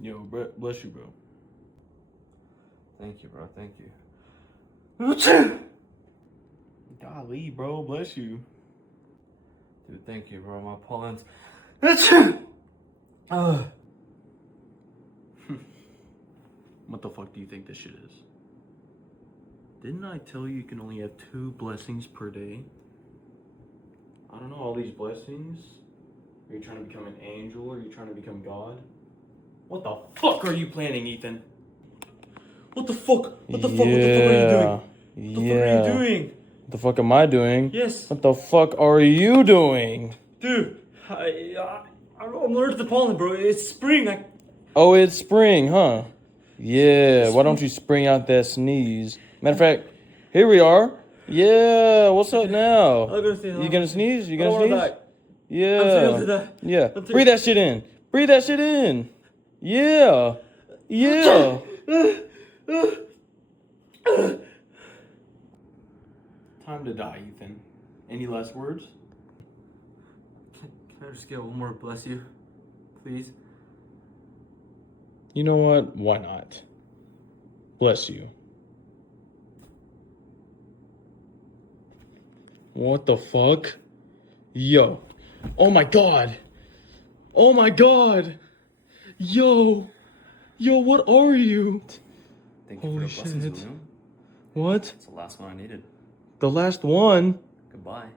Yo, bro, bless you, bro. Thank you, bro. Thank you. Golly, bro, bless you. Dude, thank you, bro. My pollen's... What the fuck do you think this shit is? Didn't I tell you can only have 2 blessings per day? I don't know, all these blessings? Are you trying to become an angel? Or are you trying to become God? What the fuck are you planning, Ethan? What the fuck? What the fuck? What the fuck are you doing? What the fuck are you doing? What the fuck am I doing? Yes. What the fuck are you doing? Dude, I'm allergic to pollen, bro. It's spring. Oh, it's spring, huh? Yeah, why don't you spring out that sneeze? Matter of fact, here we are. Yeah, what's up now? I'm gonna sneeze. You gonna sneeze? You I don't gonna wanna sneeze? die. Yeah. I'm serious to die. Yeah. I'm serious. Breathe that shit in. Breathe that shit in. Yeah. Yeah. Time to die, Ethan. Any last words? Can I just get one more bless you? Please? You know what? Why not? Bless you. What the fuck? Yo. Oh my god. Oh my god. Yo. Yo, what are you? Thank you Holy for the blessings, shit. William. What? It's the last one I needed. The last one? Goodbye.